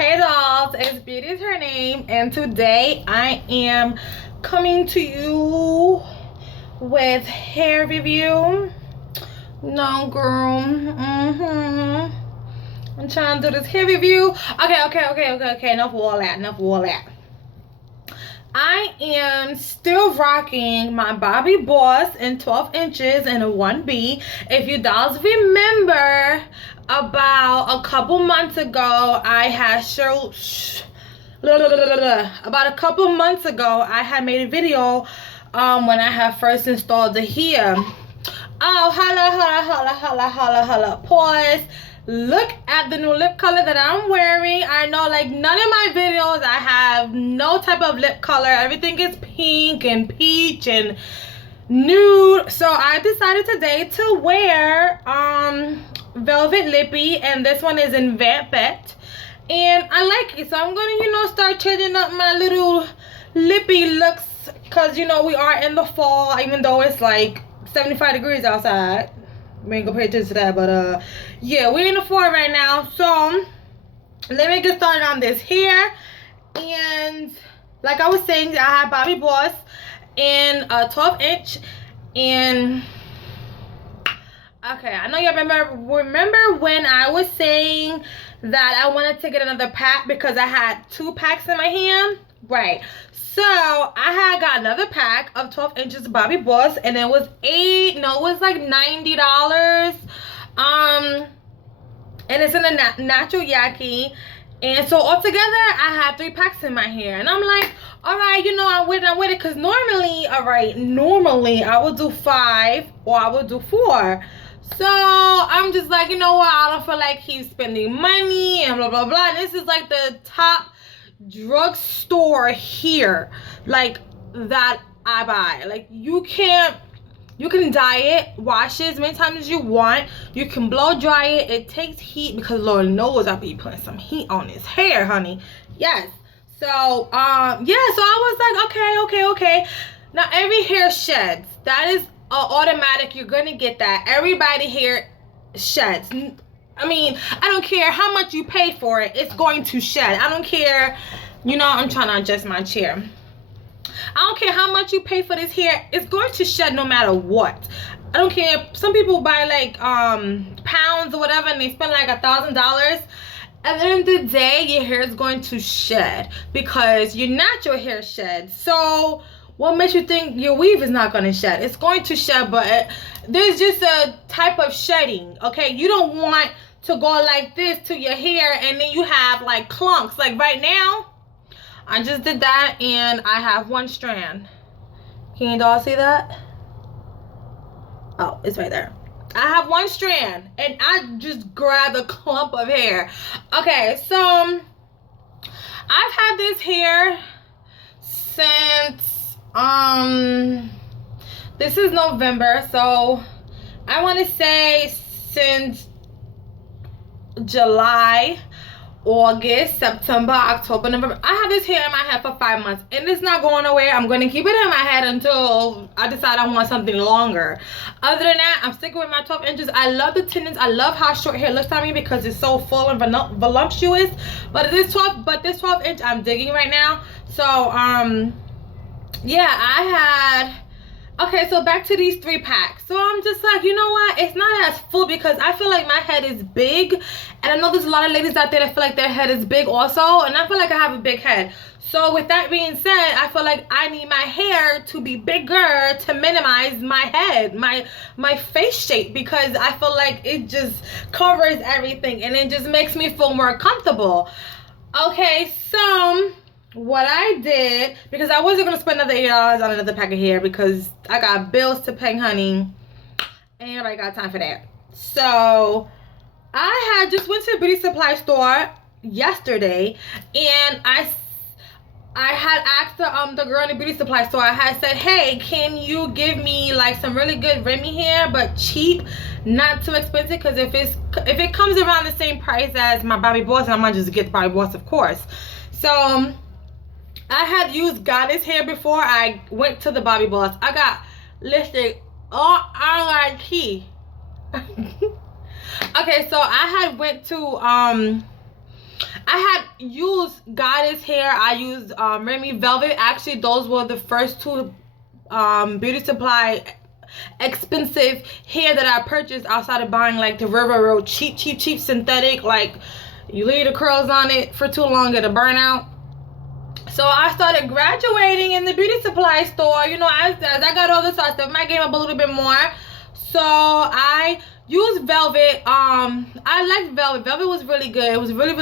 Hey dolls, it's Beauty is her name, and today I am coming to you with hair review. No girl, I'm trying to do this hair review. Okay, enough of all that. I am still rocking my Bobbi Boss in 12 inches and a 1B. If you dolls remember, about a couple months ago, I had made a video when I had first installed the hair. Oh, holla. Pause. Look at the new lip color that I'm wearing. I know, like, none of my videos I have no type of lip color. Everything is pink and peach and nude. So I decided today to wear velvet lippy, and this one is in Velvet, and I like it. So I'm gonna, start changing up my little lippy looks, because we are in the fall, even though it's like 75 degrees outside. We ain't gonna pay attention to that, but yeah, we're in the fall right now. So let me get started on this hair. And like I was saying, I have Bobbi Boss in a 12 inch, and okay, I know you remember when I was saying that I wanted to get another pack because I had 2 packs in my hand, right? So I had got another pack of 12 inches of Bobbi Boss, and it was like $90. And it's in a natural yaki. And so altogether, I had 3 packs in my hair. And I'm like, all right, I'm with it. Because normally I would do 5 or I would do 4. So I'm just like, you know what? I don't feel like he's spending money and blah, blah, blah. And this is like the top drugstore here, like, that I buy. Like, you can dye it, wash it as many times as you want. You can blow dry it. It takes heat, because Lord knows I'll be putting some heat on his hair, honey. Yes. So yeah, so I was like, okay. Now every hair sheds. That is automatic. You're gonna get that. Everybody hair sheds. I mean, I don't care how much you pay for it, it's going to shed. I don't care, I'm trying to adjust my chair. I don't care how much you pay for this hair, it's going to shed no matter what. I don't care. Some people buy like pounds or whatever, and they spend like $1,000. At the end of the day, your hair is going to shed, because your natural hair sheds. So what makes you think your weave is not going to shed? It's going to shed, but there's just a type of shedding, okay? You don't want to go like this to your hair and then you have like clumps. Like right now, I just did that and I have 1 strand. Can you all see that? Oh, it's right there. I have 1 strand and I just grabbed a clump of hair. Okay, so I've had this hair since this is November, so I want to say since July, August, September, October, November. I have this hair in my head for 5 months, and it's not going away. I'm going to keep it in my head until I decide I want something longer. Other than that, I'm sticking with my 12 inches. I love the tendons. I love how short hair looks on me because it's so full and voluptuous. But this 12 inch I'm digging right now. So yeah, okay, so back to these 3 packs. So I'm just like, you know what? It's not as full because I feel like my head is big. And I know there's a lot of ladies out there that feel like their head is big also. And I feel like I have a big head. So with that being said, I feel like I need my hair to be bigger to minimize my head, my face shape. Because I feel like it just covers everything. And it just makes me feel more comfortable. Okay, so what I did, because I wasn't going to spend another $8 on another pack of hair because I got bills to pay, honey. Ain't nobody got time for that. So I had just went to the beauty supply store yesterday, and I had asked the girl in the beauty supply store. I had said, hey, can you give me like some really good remi hair, but cheap, not too expensive? Because if it comes around the same price as my Bobbi Boss, I might just get the Bobbi Boss, of course. So I had used Goddess hair before I went to the Bobbi Boss. I got lipstick all on my teeth. Okay, so I had went to I had used Goddess hair. I used Remi Velvet. Actually, those were the first two beauty supply expensive hair that I purchased outside of buying like the real cheap synthetic. Like, you leave the curls on it for too long, it'll burn out. So I started graduating in the beauty supply store. You know, as I got older, so I stepped my game up a little bit more. So I used Velvet. I liked Velvet. Velvet was really good. It was really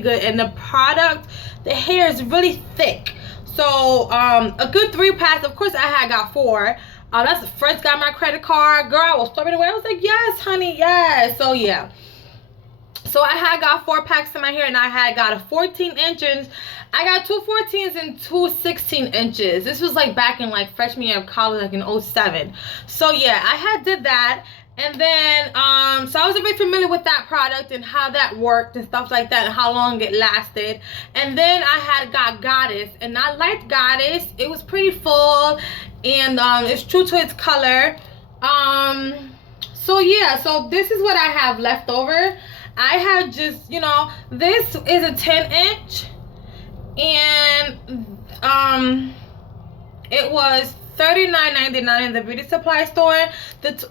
good. And the product, the hair is really thick. So a good 3 packs. Of course, I had got 4. That's the first got my credit card. Girl, I was throwing it away. I was like, yes, honey, yes. So yeah. So I had got 4 packs in my hair, and I had got a 14 inches. I got 2 14s and 2 16 inches. This was like back in like freshman year of college, like in 07. So yeah, I had did that. And then, so I was very familiar with that product and how that worked and stuff like that and how long it lasted. And then I had got Goddess, and I liked Goddess. It was pretty full, and it's true to its color. So yeah, so this is what I have left over. I have just, you know, this is a 10 inch, and it was $39.99 in the beauty supply store.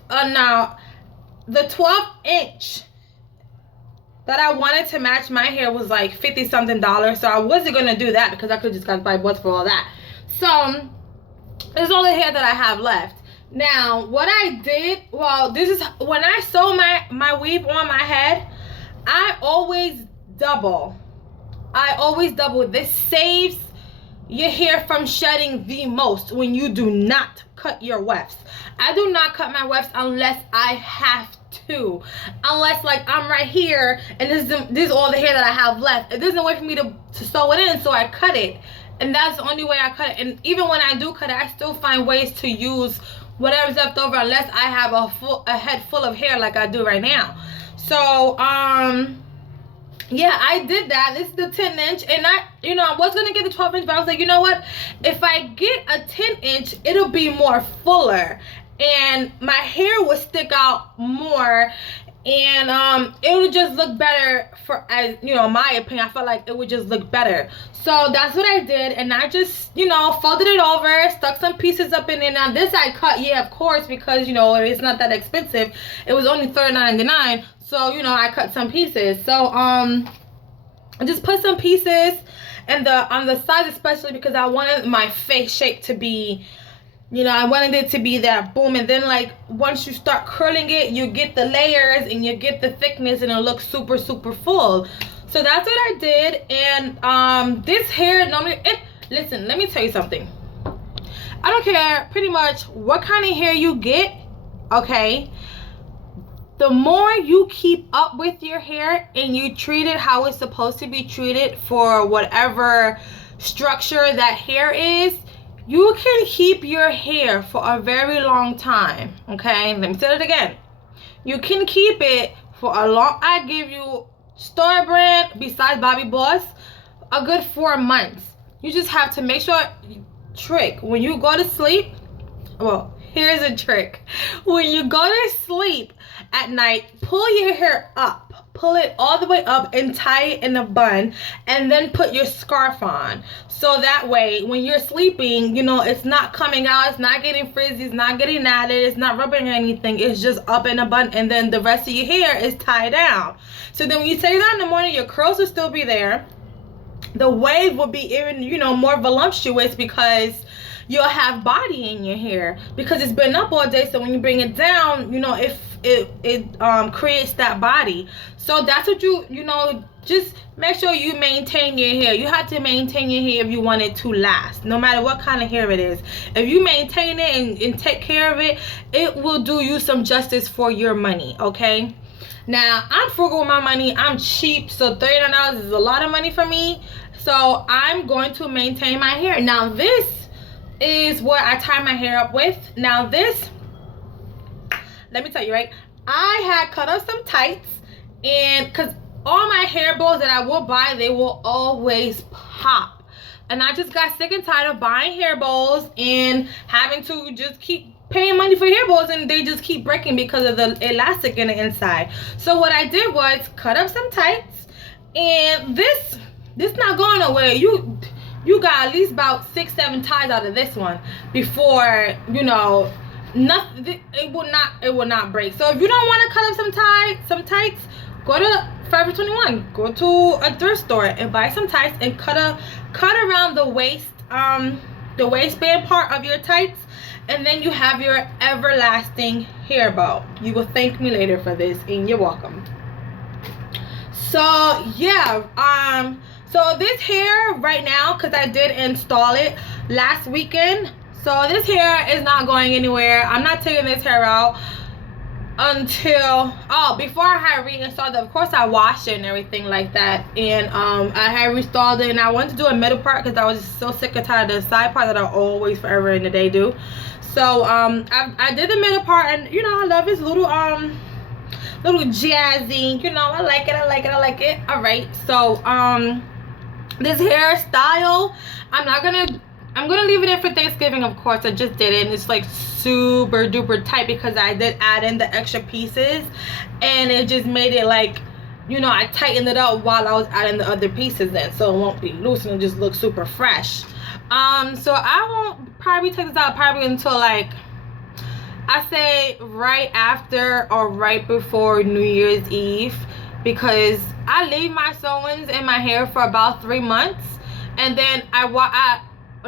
Now the 12 inch that I wanted to match my hair was like 50 something dollars, so I wasn't gonna do that because I could just got Bobbi Boss for all that. So this is all the hair that I have left. Now what I did, well, this is when I sew my weave on my head, I always double. This saves your hair from shedding the most when you do not cut your wefts. I do not cut my wefts unless I have to. Unless like I'm right here and this is all the hair that I have left. There's no way for me to sew it in, so I cut it. And that's the only way I cut it. And even when I do cut it, I still find ways to use whatever's left over unless I have a head full of hair like I do right now. So yeah, I did that. This is the 10 inch, and I was gonna get the 12 inch, but I was like, you know what, if I get a 10 inch, it'll be more fuller and my hair would stick out more, and it would just look better for, as you know, my opinion. I felt like it would just look better. So that's what I did, and I just, you know, folded it over, stuck some pieces up in it. Now this I cut, yeah, of course, because, you know, it's not that expensive. It was only $39.99. So, you know, I cut some pieces. So, I just put some pieces and on the sides, especially because I wanted my face shape to be, you know, I wanted it to be that boom. And then, like, once you start curling it, you get the layers and you get the thickness, and it looks super full. So that's what I did. And this hair normally, listen, let me tell you something. I don't care pretty much what kind of hair you get, okay? The more you keep up with your hair and you treat it how it's supposed to be treated for whatever structure that hair is, you can keep your hair for a very long time, okay? Let me say it again. You can keep it for a long, I give you store brand, besides Bobbi Boss, a good 4 months. You just have to make sure, trick, when you go to sleep, well, here's a trick. When you go to sleep at night, pull your hair up. Pull it all the way up and tie it in a bun, and then put your scarf on. So that way, when you're sleeping, you know, it's not coming out, it's not getting frizzy, it's not getting knotted, it's not rubbing or anything. It's just up in a bun, and then the rest of your hair is tied down. So then when you take that in the morning, your curls will still be there. The wave will be even, you know, more voluptuous because you'll have body in your hair because it's been up all day. So when you bring it down, you know, it creates that body. So that's what you know, just make sure you maintain your hair. You have to maintain your hair if you want it to last, no matter what kind of hair it is. If you maintain it and take care of it, it will do you some justice for your money, okay? Now, I'm frugal with my money. I'm cheap, so $39 is a lot of money for me. So I'm going to maintain my hair. Now, this is what I tie my hair up with. Now, this, let me tell you, right? I had cut off some tights, and because all my hair bows that I will buy, they will always pop. And I just got sick and tired of buying hair bows and having to just keep paying money for hair bows, and they just keep breaking because of the elastic in the inside. So what I did was cut up some tights, And this not going nowhere. You got at least about 6-7 ties out of this one before, you know, nothing, it will not break. So if you don't want to cut up some tights, go to Forever 21, go to a thrift store and buy some tights and cut around the waistband part of your tights, and then you have your everlasting hair bow. You will thank me later for this, and you're welcome. So yeah, so this hair right now, because I did install it last weekend, so this hair is not going anywhere. I'm not taking this hair out until, before I had reinstalled it. Of course I washed it and everything like that, and I had reinstalled it, and I wanted to do a middle part because I was just so sick and tired of the side part that I always forever in the day do. So I did the middle part, and you know, I love this little jazzy, you know, I like it. All right, so this hairstyle, I'm gonna leave it in for Thanksgiving. Of course, I just did it, and it's like super duper tight because I did add in the extra pieces, and it just made it like, you know, I tightened it up while I was adding the other pieces in, so it won't be loose and it just looks super fresh. So I won't probably take this out probably until, like, I say right after or right before New Year's Eve, because I leave my sew-ins in my hair for about 3 months, and then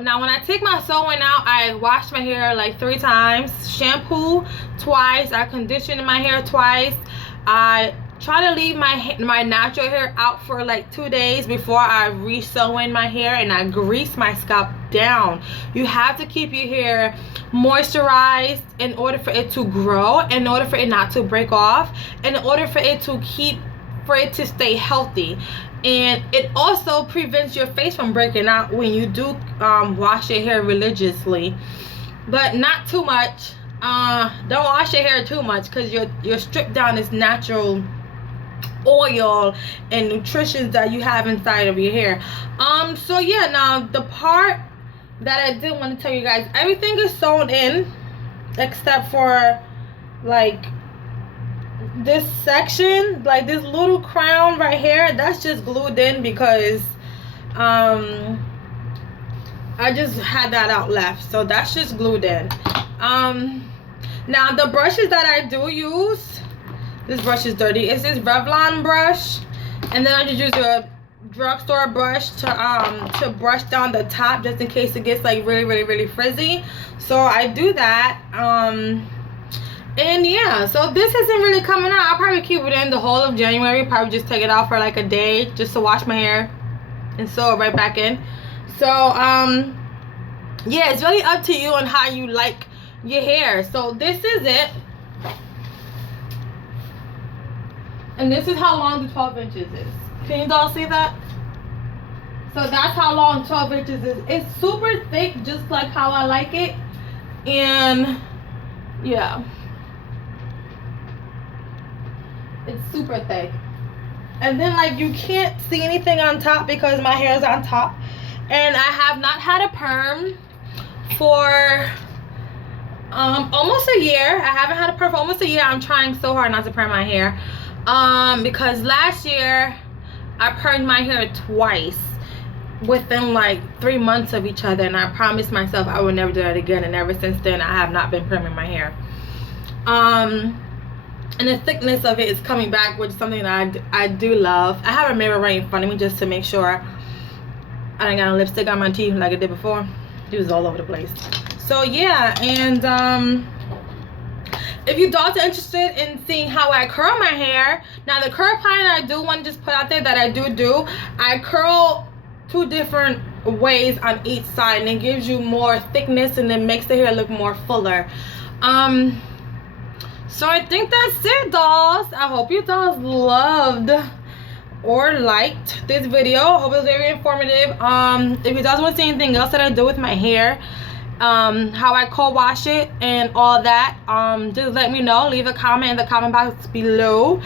now when I take my sew-in out, I wash my hair like 3 times, shampoo twice, I condition my hair twice. I try to leave my natural hair out for like 2 days before I re-sew in my hair, and I grease my scalp down. You have to keep your hair moisturized in order for it to grow, in order for it not to break off, in order for it to stay healthy. And it also prevents your face from breaking out when you do wash your hair religiously, but not too much. Don't wash your hair too much, because you're stripped down this natural oil and nutrition that you have inside of your hair. So yeah, now the part that I did want to tell you guys, everything is sewn in except for like this section, like this little crown right here, that's just glued in because I just had that out left, so that's just glued in. Now the brushes that I do use, this brush is dirty, it's this Revlon brush, and then I just use a drugstore brush to brush down the top just in case it gets like really frizzy. So I do that. And yeah, so this isn't really coming out. I'll probably keep it in the whole of January, probably just take it out for like a day just to wash my hair and sew it right back in. So yeah, it's really up to you on how you like your hair. So this is it, and this is how long the 12 inches is. Can you all see that? So that's how long 12 inches is. It's super thick, just like how I like it. And yeah, it's super thick. And then like you can't see anything on top because my hair is on top, and I have not had a perm for almost a year. I haven't had a perm for almost a year. I'm trying so hard not to perm my hair because last year I permed my hair twice within like 3 months of each other, and I promised myself I would never do that again, and ever since then I have not been perming my hair. And the thickness of it is coming back, which is something that I do love. I have a mirror right in front of me just to make sure I don't got a lipstick on my teeth like I did before. It was all over the place. So yeah, and if you guys are interested in seeing how I curl my hair, now the curl pattern I do want to just put out there that I do, I curl 2 different ways on each side, and it gives you more thickness and it makes the hair look more fuller. So I think that's it, dolls. I hope you dolls loved or liked this video. I hope it was very informative. If you guys want to see anything else that I do with my hair, how I co-wash it and all that, just let me know. Leave a comment in the comment box below,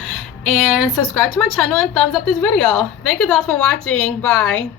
and subscribe to my channel and thumbs up this video. Thank you dolls for watching. Bye.